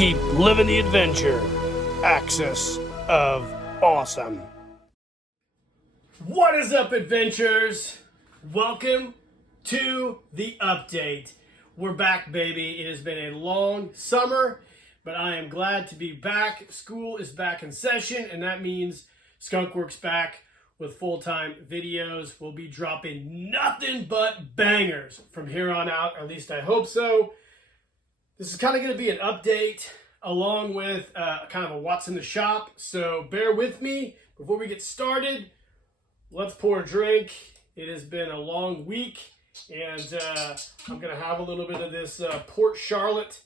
Keep living the adventure. Axis of Awesome. What is up, adventurers? Welcome to the update. We're back, baby. It has been a long summer, but I am glad to be back. School is back in session, and that means Skunkworks back with full-time videos. We'll be dropping nothing but bangers from here on out, or at least I hope so. This is kind of going to be an update along with kind of a what's in the shop, so bear with me. Before we get started, let's pour a drink. It has been a long week, and I'm going to have a little bit of this Port Charlotte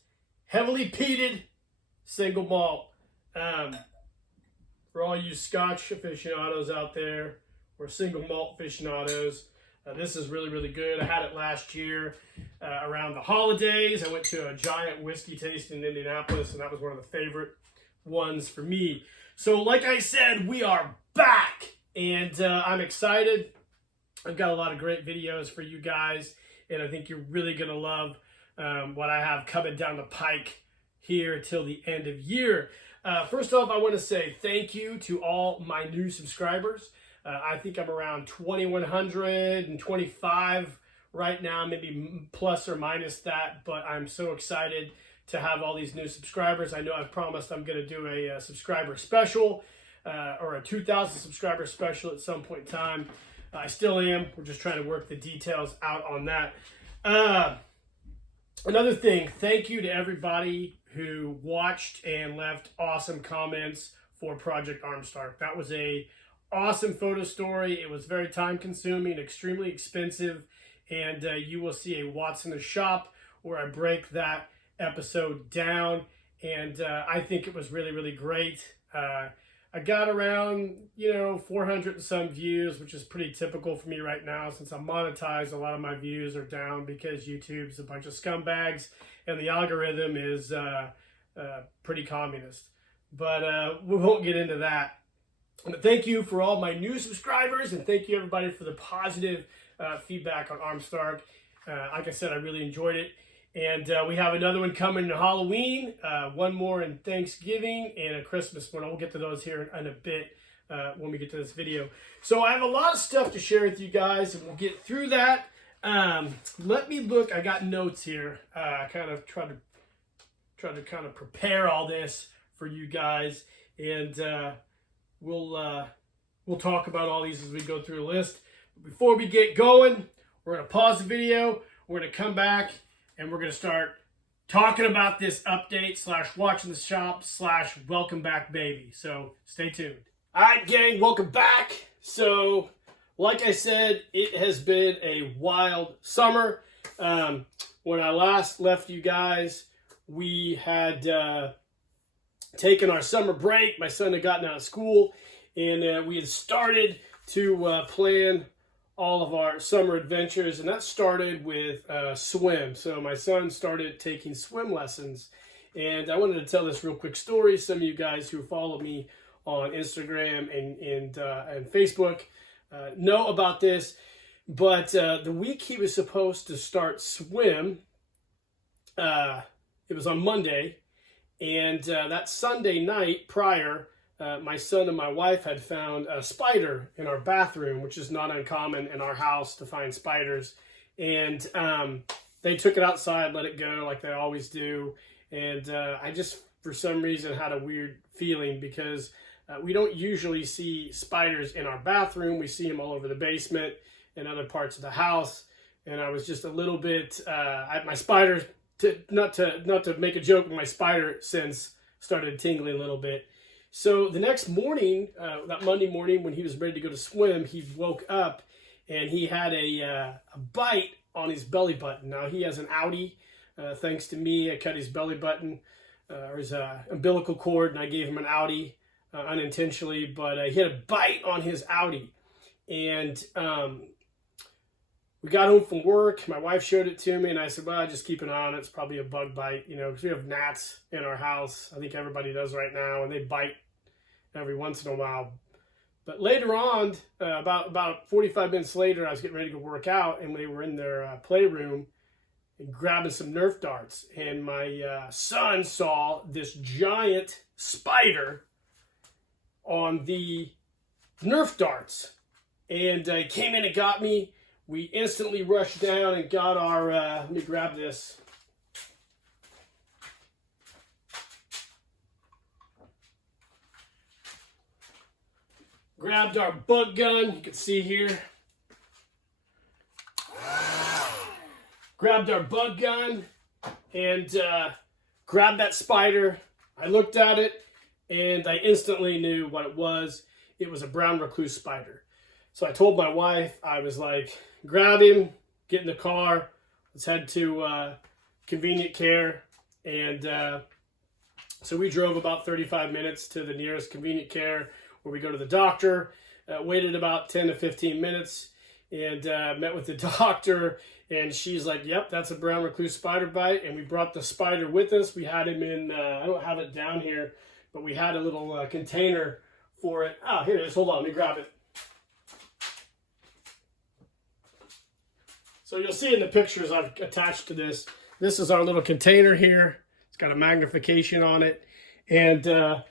heavily peated single malt. For all you Scotch aficionados out there, or single malt aficionados, this is really, really good. I had it last year around the holidays. I went to a giant whiskey tasting in Indianapolis, and that was one of the favorite ones for me. So like I said, we are back, and I'm excited. I've got a lot of great videos for you guys, and I think you're really going to love what I have coming down the pike here till the end of year. First off, I want to say thank you to all my new subscribers. I think I'm around 2,125 right now, maybe plus or minus that, but I'm so excited to have all these new subscribers. I know I've promised I'm going to do a subscriber special or a 2,000 subscriber special at some point in time. I still am. We're just trying to work the details out on that. Another thing, thank you to everybody who watched and left awesome comments for Project Armstark. That was a awesome photo story. It was very time consuming, extremely expensive, and you will see a What's in the Shop where I break that episode down, and I think it was really, really great. I got around, 400 and some views, which is pretty typical for me right now. Since I'm monetized, a lot of my views are down because YouTube's a bunch of scumbags and the algorithm is pretty communist. But we won't get into that. But thank you for all my new subscribers, and thank you everybody for the positive feedback on Armstark. Like I said, I really enjoyed it. And we have another one coming in Halloween, one more in Thanksgiving, and a Christmas one. We'll get to those here in a bit when we get to this video. So I have a lot of stuff to share with you guys, and we'll get through that. Let me look. I got notes here. I kind of try to kind of prepare all this for you guys, and we'll talk about all these as we go through the list. But before we get going, we're going to pause the video. We're going to come back, and we're going to start talking about this update / watching the shop / welcome back, baby. So stay tuned. All right, gang, welcome back. So like I said, it has been a wild summer. When I last left you guys, we had taken our summer break. My son had gotten out of school, and we had started to plan all of our summer adventures, and that started with swim. So my son started taking swim lessons, and I wanted to tell this real quick story. Some of you guys who follow me on Instagram and Facebook know about this, but the week he was supposed to start swim, it was on Monday, and that Sunday night prior, my son and my wife had found a spider in our bathroom, which is not uncommon in our house to find spiders. And they took it outside, let it go like they always do. And I just, for some reason, had a weird feeling because we don't usually see spiders in our bathroom. We see them all over the basement and other parts of the house. And I was just a little bit, my spider, not to make a joke, but my spider sense started tingling a little bit. So the next morning, that Monday morning when he was ready to go to swim, he woke up and he had a bite on his belly button. Now he has an outie. Thanks to me, I cut his belly button or his umbilical cord, and I gave him an outie unintentionally. But he had a bite on his outie, and we got home from work. My wife showed it to me, and I said, well, just keep an eye on it. It's probably a bug bite, because we have gnats in our house. I think everybody does right now, and they bite every once in a while. But later on, about 45 minutes later, I was getting ready to go work out, and we were in their playroom, and grabbing some Nerf darts. And my son saw this giant spider on the Nerf darts. And he came in and got me. We instantly rushed down and got our, let me grab this. Grabbed our bug gun, you can see here. Grabbed our bug gun and grabbed that spider. I looked at it and I instantly knew what it was. It was a brown recluse spider. So I told my wife, I was like, grab him, get in the car, let's head to convenient care. And so we drove about 35 minutes to the nearest convenient care where we go to the doctor. Waited about 10 to 15 minutes and met with the doctor. And she's like, yep, that's a brown recluse spider bite. And we brought the spider with us. We had him in, I don't have it down here, but we had a little container for it. Oh, here it is. Hold on, let me grab it. So you'll see in the pictures I've attached to this. This is our little container here. It's got a magnification on it. And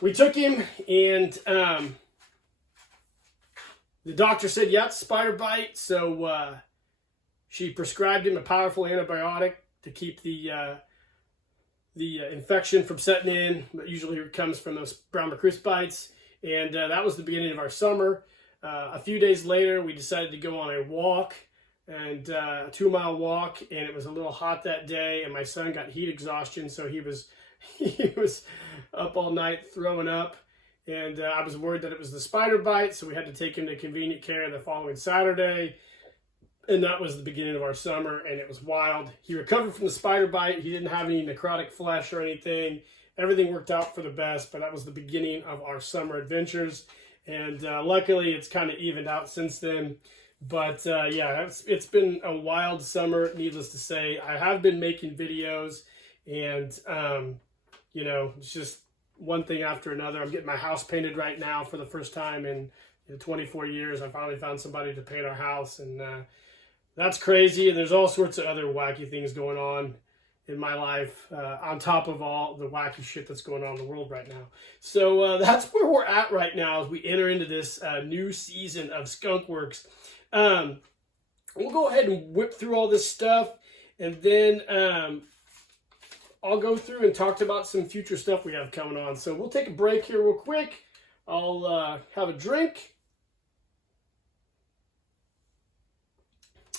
we took him and the doctor said, yeah, spider bite. So she prescribed him a powerful antibiotic to keep the infection from setting in. But usually it comes from those brown recluse bites. And that was the beginning of our summer. A few days later, we decided to go on a walk, and a 2-mile walk, and it was a little hot that day, and my son got heat exhaustion, so he was up all night throwing up, and I was worried that it was the spider bite, so we had to take him to convenient care the following Saturday, and that was the beginning of our summer, and it was wild. He recovered from the spider bite. He didn't have any necrotic flesh or anything. Everything worked out for the best, but that was the beginning of our summer adventures. And luckily, it's kind of evened out since then. But yeah, it's been a wild summer, needless to say. I have been making videos, and you know, it's just one thing after another. I'm getting my house painted right now for the first time in 24 years. I finally found somebody to paint our house, and that's crazy. And there's all sorts of other wacky things going on in my life, on top of all the wacky shit that's going on in the world right now. So that's where we're at right now as we enter into this new season of Skunkworks. We'll go ahead and whip through all this stuff, and then I'll go through and talk about some future stuff we have coming on. So we'll take a break here real quick. I'll have a drink,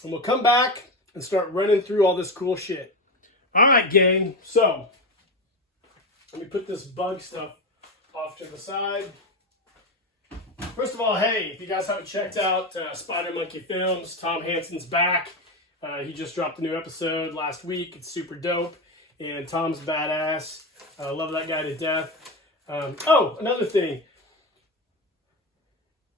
and we'll come back and start running through all this cool shit. All right, gang, so let me put this bug stuff off to the side. First of all, hey, if you guys haven't checked out Spider Monkey Films, Tom Hansen's back. He just dropped a new episode last week. It's super dope, and Tom's badass. I love that guy to death. Oh, another thing.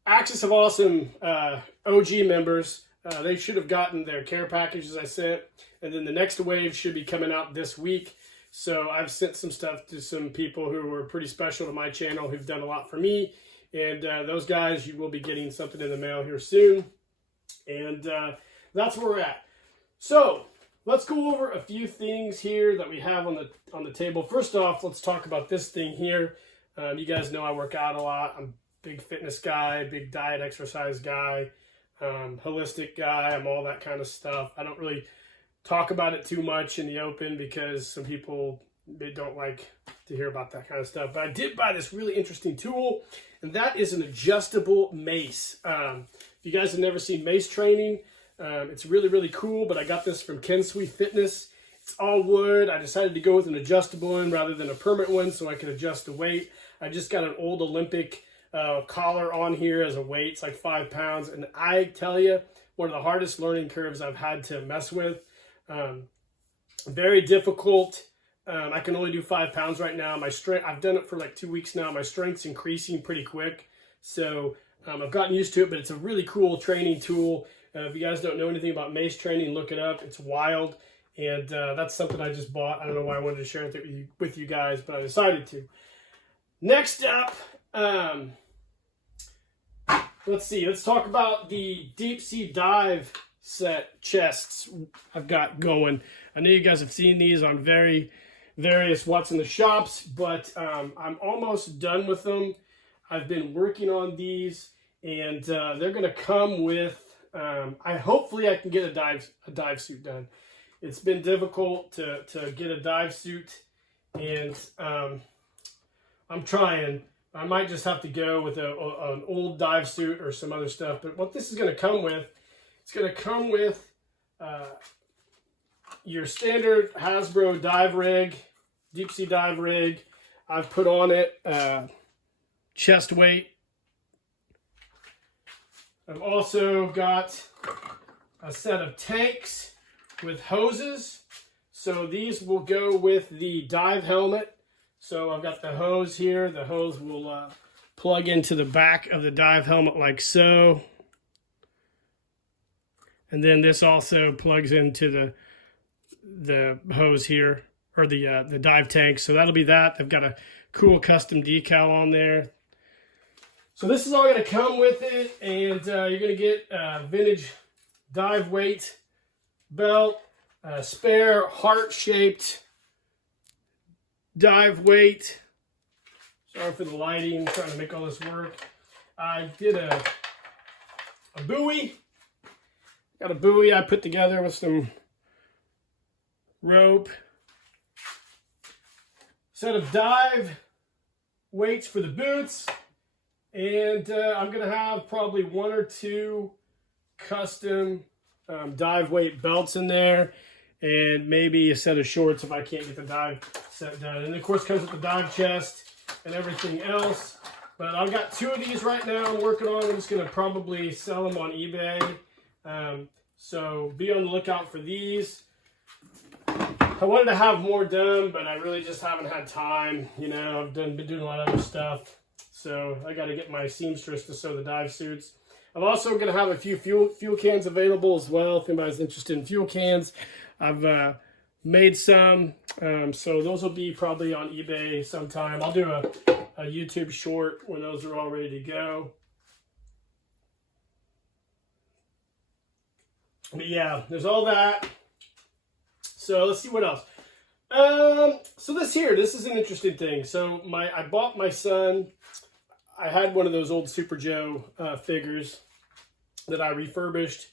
Axis of Awesome OG members, they should have gotten their care packages I sent. And then the next wave should be coming out this week. So I've sent some stuff to some people who were pretty special to my channel, who've done a lot for me. And those guys, you will be getting something in the mail here soon. And that's where we're at. So let's go over a few things here that we have on the table. First off, let's talk about this thing here. You guys know I work out a lot. I'm a big fitness guy, big diet exercise guy, holistic guy. I'm all that kind of stuff. I don't really talk about it too much in the open because some people, they don't like to hear about that kind of stuff. But I did buy this really interesting tool, and that is an adjustable mace. If you guys have never seen mace training, it's really, really cool, but I got this from Ken Sweet Fitness. It's all wood. I decided to go with an adjustable one rather than a permanent one so I could adjust the weight. I just got an old Olympic collar on here as a weight. It's like 5 pounds, and I tell you, one of the hardest learning curves I've had to mess with. Very difficult. I can only do 5 pounds right now. My strength, I've done it for like 2 weeks now. My strength's increasing pretty quick. So I've gotten used to it, but it's a really cool training tool. If you guys don't know anything about mace training, look it up. It's wild. And that's something I just bought. I don't know why I wanted to share it with you guys, but I decided to. Next up, let's see. Let's talk about the deep sea dive set chests I've got going. I know you guys have seen these on various What's in the Shops, but I'm almost done with them. I've been working on these, and they're going to come with, hopefully I can get a dive suit done. It's been difficult to get a dive suit, and I'm trying. I might just have to go with an old dive suit or some other stuff. But what this is going to come with, it's going to come with your standard Hasbro dive rig, deep sea dive rig. I've put on it chest weight. I've also got a set of tanks with hoses. So these will go with the dive helmet. So I've got the hose here. The hose will plug into the back of the dive helmet like so. And then this also plugs into the hose here, or the dive tank. So that'll be that. I've got a cool custom decal on there. So this is all going to come with it, and you're going to get a vintage dive weight belt, a spare heart-shaped dive weight. Sorry for the lighting, I'm trying to make all this work. I did a buoy. Got a buoy I put together with some rope. Set of dive weights for the boots. And I'm going to have probably 1 or 2 custom dive weight belts in there. And maybe a set of shorts if I can't get the dive set done. And of course comes with the dive chest and everything else. But I've got 2 of these right now I'm working on. I'm just going to probably sell them on eBay. So be on the lookout for these. I wanted to have more done, but I really just haven't had time. You know, I've been doing a lot of other stuff. So I got to get my seamstress to sew the dive suits. I'm also going to have a few fuel cans available as well if anybody's interested in fuel cans. I've made some, so those will be probably on eBay sometime. I'll do a YouTube short when those are all ready to go. But yeah, there's all that. So let's see what else. So this is an interesting thing. So I bought my son, I had one of those old Super Joe figures that I refurbished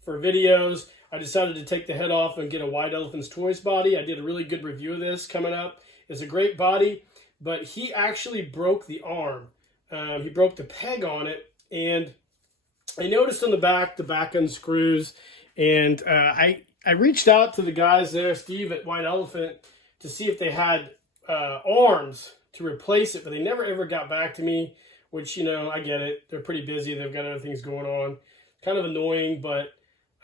for videos. I decided to take the head off and get a White Elephants Toys body. I did a really good review of this coming up. It's a great body, but he actually broke the arm. He broke the peg on it, and I noticed on the back unscrews, and I reached out to the guys there, Steve at White Elephant, to see if they had arms to replace it, but they never ever got back to me, which, you know, I get it. They're pretty busy. They've got other things going on. Kind of annoying, but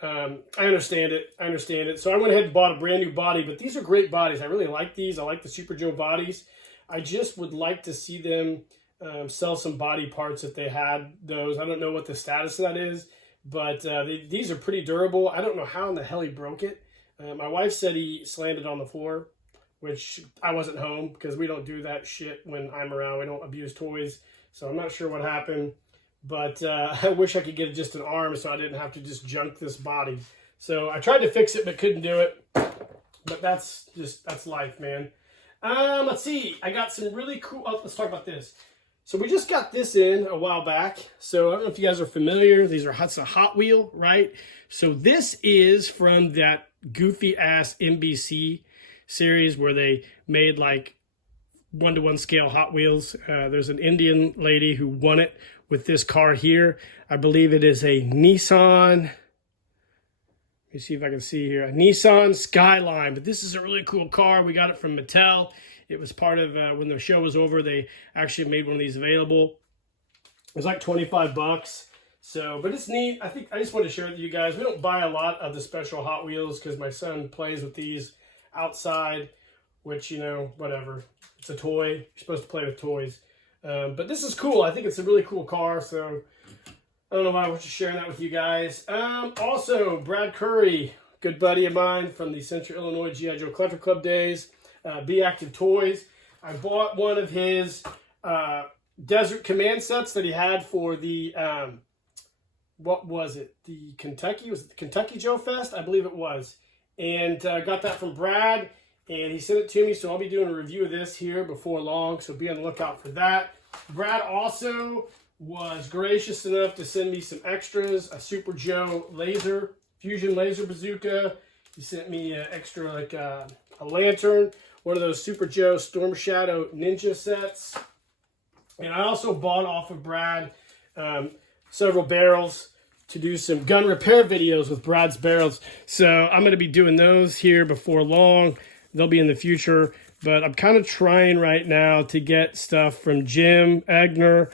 I understand it. So I went ahead and bought a brand new body, but these are great bodies. I really like these. I like the Super Joe bodies. I just would like to see them sell some body parts if they had those. I don't know what the status of that is, but these are pretty durable. I don't know how in the hell he broke it. My wife said he slammed it on the floor, which I wasn't home because we don't do that shit when I'm around. We don't abuse toys. So I'm not sure what happened. But I wish I could get just an arm so I didn't have to just junk this body. So I tried to fix it but couldn't do it. But that's life, man. Let's see. I got some really cool... Oh, let's talk about this. So we just got this in a while back. So I don't know if you guys are familiar. It's a Hot Wheel, right? So this is from that goofy-ass NBC series where they made like 1-to-1 scale Hot Wheels. There's an Indian lady who won it with this car here. I believe it is a Nissan. Let me see if I can see here. A Nissan Skyline. But this is a really cool car. We got it from Mattel. It was part of, when the show was over, they actually made one of these available. It was like 25 bucks. So, but it's neat. I just wanted to share it with you guys. We don't buy a lot of the special Hot Wheels because my son plays with these outside, which, you know, whatever. It's a toy. You're supposed to play with toys. But this is cool. I think it's a really cool car, so I don't know why I was just sharing that with you guys. Also, Brad Curry, good buddy of mine from the Central Illinois G.I. Joe Collector Club days, Be Active Toys. I bought one of his Desert Command sets that he had for the what was it? The Kentucky, was it the Kentucky Joe Fest? I believe it was. And got that from Brad, and he sent it to me, so I'll be doing a review of this here before long, so be on the lookout for that. Brad also was gracious enough to send me some extras, a Super Joe laser, fusion laser bazooka. He sent me an extra, like a lantern, one of those Super Joe Storm Shadow Ninja sets. And I also bought off of Brad several barrels to do some gun repair videos with Brad's barrels. So I'm going to be doing those here before long. They'll be in the future. But I'm kind of trying right now to get stuff from Jim Egner,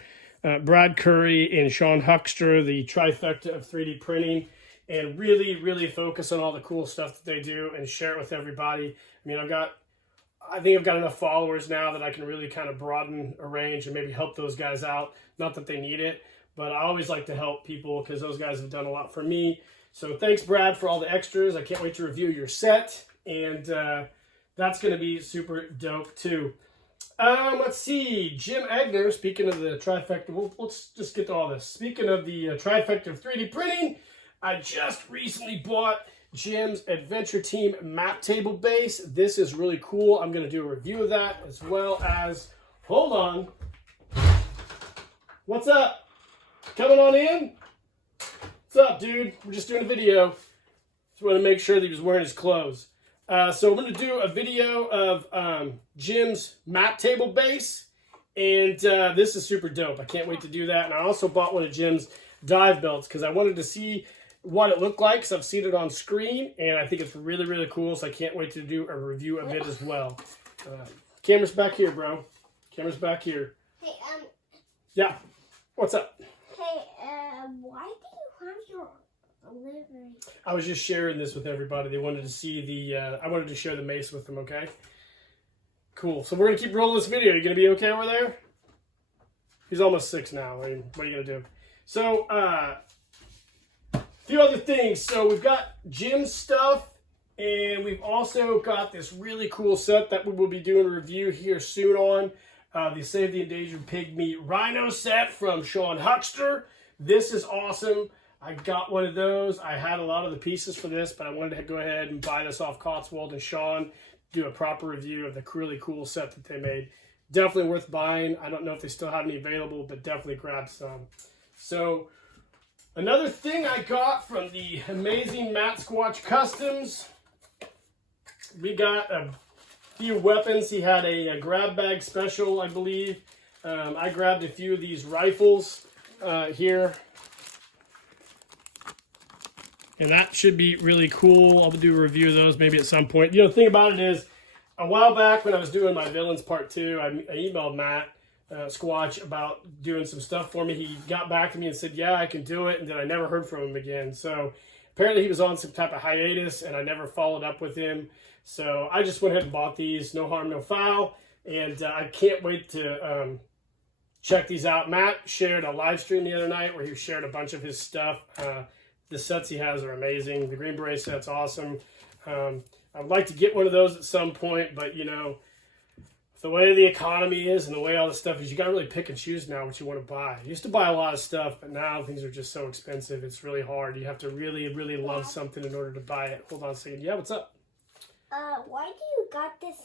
Brad Curry, and Sean Huckster, the trifecta of 3D printing, and really focus on all the cool stuff that they do and share it with everybody. I mean, I think I've got enough followers now that I can really kind of broaden a range and maybe help those guys out. Not that they need it, but I always like to help people because those guys have done a lot for me. So thanks, Brad, for all the extras. I can't wait to review your set, and that's going to be super dope too. Let's see. Jim Egner, speaking of the trifecta, let's just get to all this. Speaking of the trifecta of 3D printing, I just recently bought Jim's Adventure Team map table base. This is really cool. I'm going to do a review of that, as well as, hold on. What's up? Coming on in? What's up, dude? We're just doing a video. Just want to make sure that he was wearing his clothes. So I'm going to do a video of Jim's map table base, and this is super dope. I can't wait to do that. And I also bought one of Jim's dive belts because I wanted to see what it looked like, because I've seen it on screen, and I think it's really cool, so I can't wait to do a review of it as well. Camera's back here, bro. Camera's back here. Hey, yeah. What's up? Hey, why do you have your delivery? I was just sharing this with everybody. They wanted to see the, I wanted to share the mace with them, okay? Cool. So we're going to keep rolling this video. You going to be okay over there? He's almost 6 now. I mean, what are you going to do? So, a few other things. So we've got Jim's stuff, and we've also got this really cool set that we will be doing a review here soon on. The Save the Endangered Pygmy Rhino set from Sean Huckster. This is awesome. I got one of those. I had a lot of the pieces for this, but I wanted to go ahead and buy this off Cotswold and Sean, do a proper review of the really cool set that they made. Definitely worth buying. I don't know if they still have any available, but definitely grab some. So, another thing I got from the amazing Matt Squatch Customs, we got a few weapons. He had a grab bag special, I believe. I grabbed a few of these rifles here. And that should be really cool. I'll do a review of those maybe at some point. You know, the thing about it is, a while back when I was doing my Villains Part 2, I emailed Matt Squatch about doing some stuff for me. He got back to me and said, yeah, I can do it. And then I never heard from him again. So apparently he was on some type of hiatus, and I never followed up with him. So I just went ahead and bought these. No harm, no foul. And I can't wait to check these out. Matt shared a live stream the other night where he shared a bunch of his stuff. The sets he has are amazing. The Green Beret set's awesome. I'd like to get one of those at some point, but you know, the way the economy is and the way all this stuff is, you got to really pick and choose now what you want to buy. I used to buy a lot of stuff, but now things are just so expensive. It's really hard. You have to really love something in order to buy it. Hold on a second. Yeah, what's up? Why do you got this?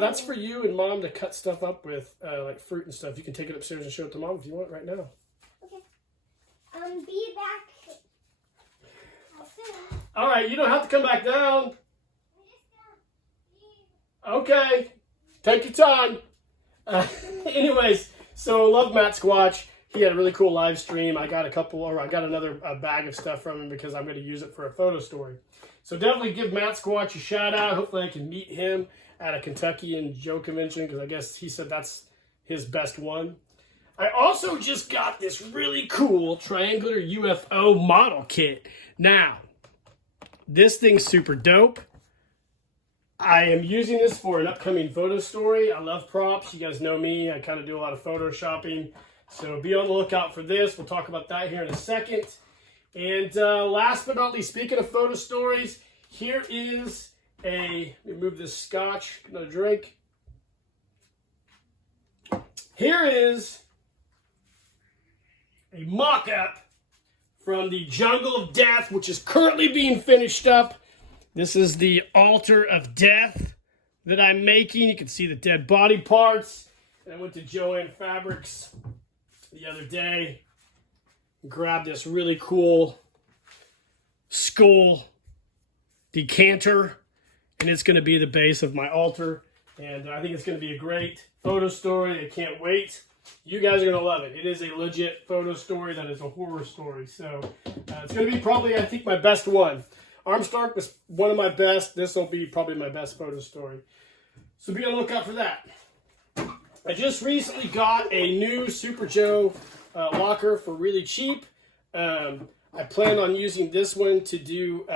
That's for you and Mom to cut stuff up with, like fruit and stuff. You can take it upstairs and show it to Mom if you want right now. Okay. Be back. All right, you don't have to come back down. Okay, take your time. Anyways, so love Matt Squatch. He had a really cool live stream. I got another bag of stuff from him because I'm going to use it for a photo story. So definitely give Matt Squatch a shout out. Hopefully I can meet him at a Kentucky and Joe convention, because I guess he said that's his best one. I also just got this really cool triangular UFO model kit. Now, this thing's super dope. I am using this for an upcoming photo story. I love props. You guys know me. I kind of do a lot of photoshopping. So be on the lookout for this. We'll talk about that here in a second. And last but not least, speaking of photo stories, here is let me move this scotch, get another drink. Here is a mock-up from the Jungle of Death, which is currently being finished up. This is the altar of death that I'm making. You can see the dead body parts. And I went to Joann Fabrics the other day, grabbed this really cool skull decanter, and it's going to be the base of my altar. And I think it's going to be a great photo story. I can't wait. You guys are going to love it. It is a legit photo story that is a horror story. So it's going to be probably, I think, my best one. Armstark was one of my best. This will be probably my best photo story. So be on the lookout for that. I just recently got a new Super Joe locker for really cheap. I plan on using this one to do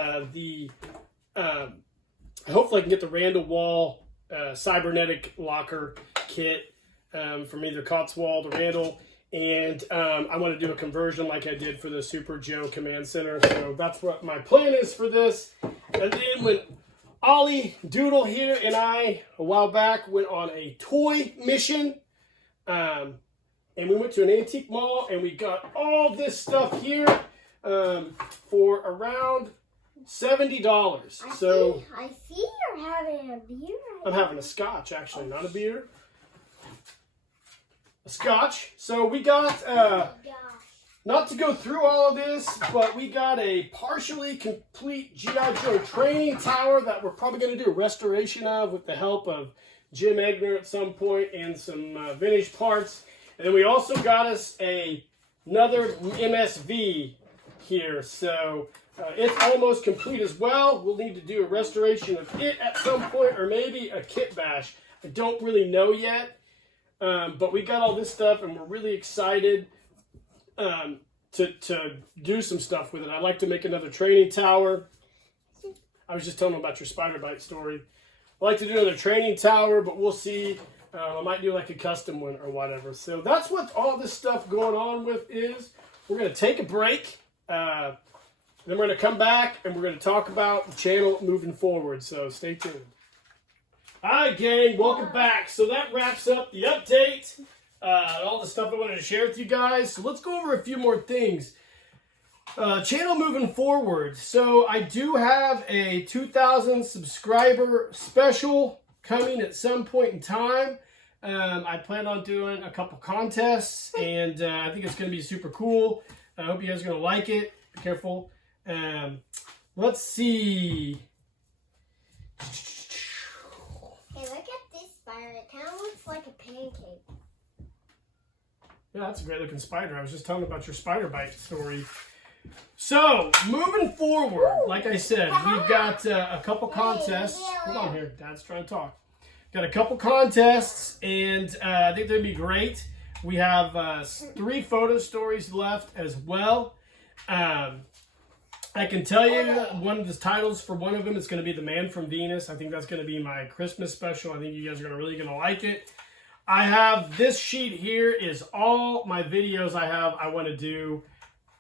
hopefully I can get the Randall Wall cybernetic locker kit from either Cotswold or Randall. And I want to do a conversion like I did for the Super Joe Command Center. So that's what my plan is for this. And then when Ollie Doodle here and I, a while back, went on a toy mission. And we went to an antique mall and we got all this stuff here for around $70. I see you're having a beer. I'm having a scotch, actually, not a beer. A scotch. So we got, not to go through all of this, but we got a partially complete G.I. Joe training tower that we're probably going to do a restoration of with the help of Jim Egner at some point and some vintage parts. And then we also got us another MSV here. So it's almost complete as well. We'll need to do a restoration of it at some point, or maybe a kit bash. I don't really know yet. But we got all this stuff, and we're really excited to do some stuff with it. I'd like to make another training tower. I was just telling them about your spider bite story. I'd like to do another training tower, but we'll see. I might do like a custom one or whatever. So that's what all this stuff going on with is. We're going to take a break. Then we're going to come back, and we're going to talk about the channel moving forward. So stay tuned. Hi, gang. Welcome back. So that wraps up the update. All the stuff I wanted to share with you guys. So let's go over a few more things. Channel moving forward. So I do have a 2,000 subscriber special coming at some point in time. I plan on doing a couple contests, and I think it's going to be super cool. I hope you guys are going to like it. Be careful. Let's see. Hey, look at this spider. It kind of looks like a pancake. Yeah, that's a great looking spider. I was just telling about your spider bite story. So, moving forward, like I said, we've got a couple contests. Hold on here, Dad's trying to talk. Got a couple contests, and I think they'd be great. We have 3 photo stories left as well. I can tell you one of the titles for one of them is going to be The Man from Venus. I think that's going to be my Christmas special. I think you guys are really going to like it. I have this sheet here is all my videos I want to do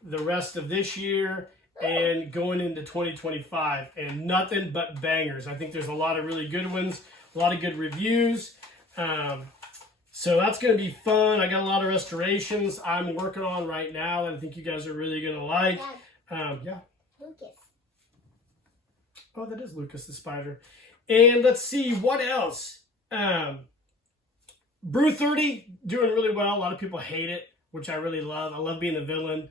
the rest of this year and going into 2025, and nothing but bangers. I think there's a lot of really good ones, a lot of good reviews. So that's going to be fun. I got a lot of restorations I'm working on right now that I think you guys are really going to like. Yeah. Lucas. Oh, that is Lucas the spider. And let's see, what else? Brew 30, doing really well. A lot of people hate it, which I really love. I love being the villain.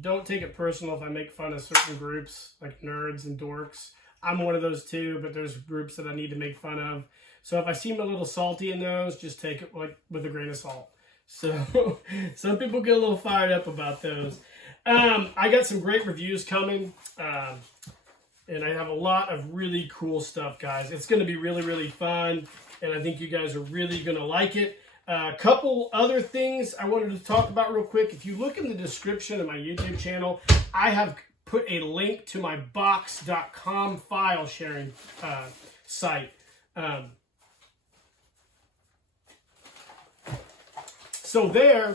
Don't take it personal if I make fun of certain groups, like nerds and dorks. I'm one of those too, but there's groups that I need to make fun of. So if I seem a little salty in those, just take it with a grain of salt. So some people get a little fired up about those. I got some great reviews coming, and I have a lot of really cool stuff, guys. It's going to be really, really fun, and I think you guys are really going to like it. A couple other things I wanted to talk about real quick. If you look in the description of my YouTube channel, I have put a link to my box.com file sharing site. So there,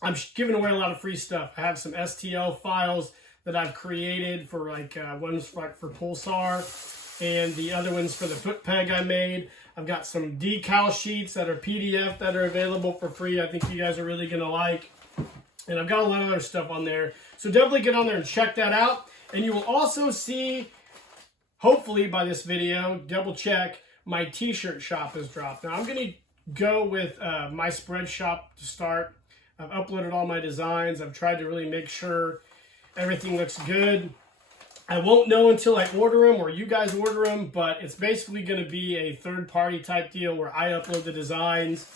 I'm giving away a lot of free stuff. I have some STL files that I've created for one's for Pulsar and the other one's for the foot peg I made. I've got some decal sheets that are PDF that are available for free. I think you guys are really going to like. And I've got a lot of other stuff on there. So definitely get on there and check that out. And you will also see, hopefully by this video, double check, my t-shirt shop has dropped. Now I'm going to go with my spread shop to start. I've uploaded all my designs. I've tried to really make sure everything looks good. I won't know until I order them or you guys order them, but it's basically going to be a third-party type deal where I upload the designs.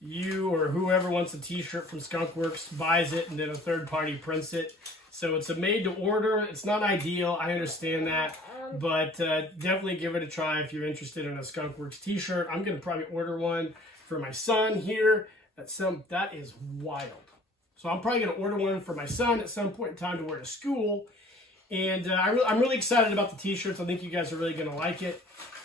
You or whoever wants a t-shirt from Skunkworks buys it, and then a third party prints it. So it's a made to order. It's not ideal, I understand that, but definitely give it a try if you're interested in a Skunkworks t-shirt. I'm going to probably order one for my son here. That is wild. So I'm probably going to order one for my son at some point in time to wear to school. And I'm really excited about the t-shirts. I think you guys are really going to like it.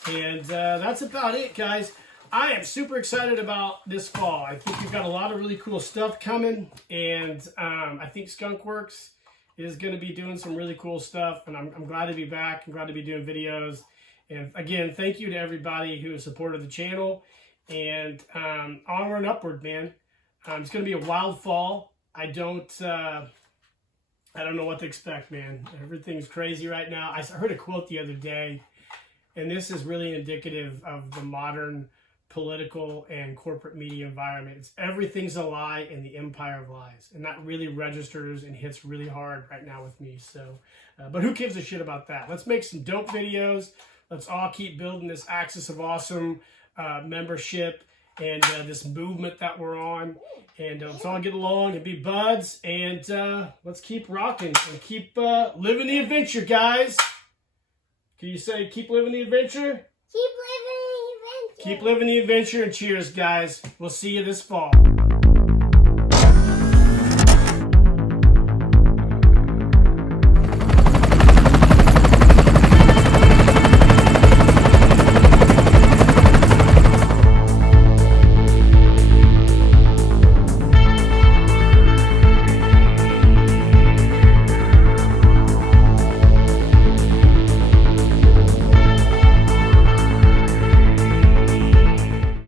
And that's about it, guys. I am super excited about this fall. I think we've got a lot of really cool stuff coming, and I think Skunkworks is going to be doing some really cool stuff, and I'm glad to be back. I'm glad to be doing videos. And again, thank you to everybody who has supported the channel, and onward and upward, man. It's going to be a wild fall. I don't know what to expect, man. Everything's crazy right now. I heard a quote the other day, and this is really indicative of the modern political and corporate media environment. It's everything's a lie in the empire of lies, and that really registers and hits really hard right now with me. So but who gives a shit about that? Let's make some dope videos. Let's all keep building this Axis of Awesome membership and this movement that we're on, and let's all get along and be buds, and let's keep rocking and keep living the adventure, guys. Can you say keep living the adventure? Keep living the adventure. Keep living the adventure, and cheers, guys. We'll see you this fall.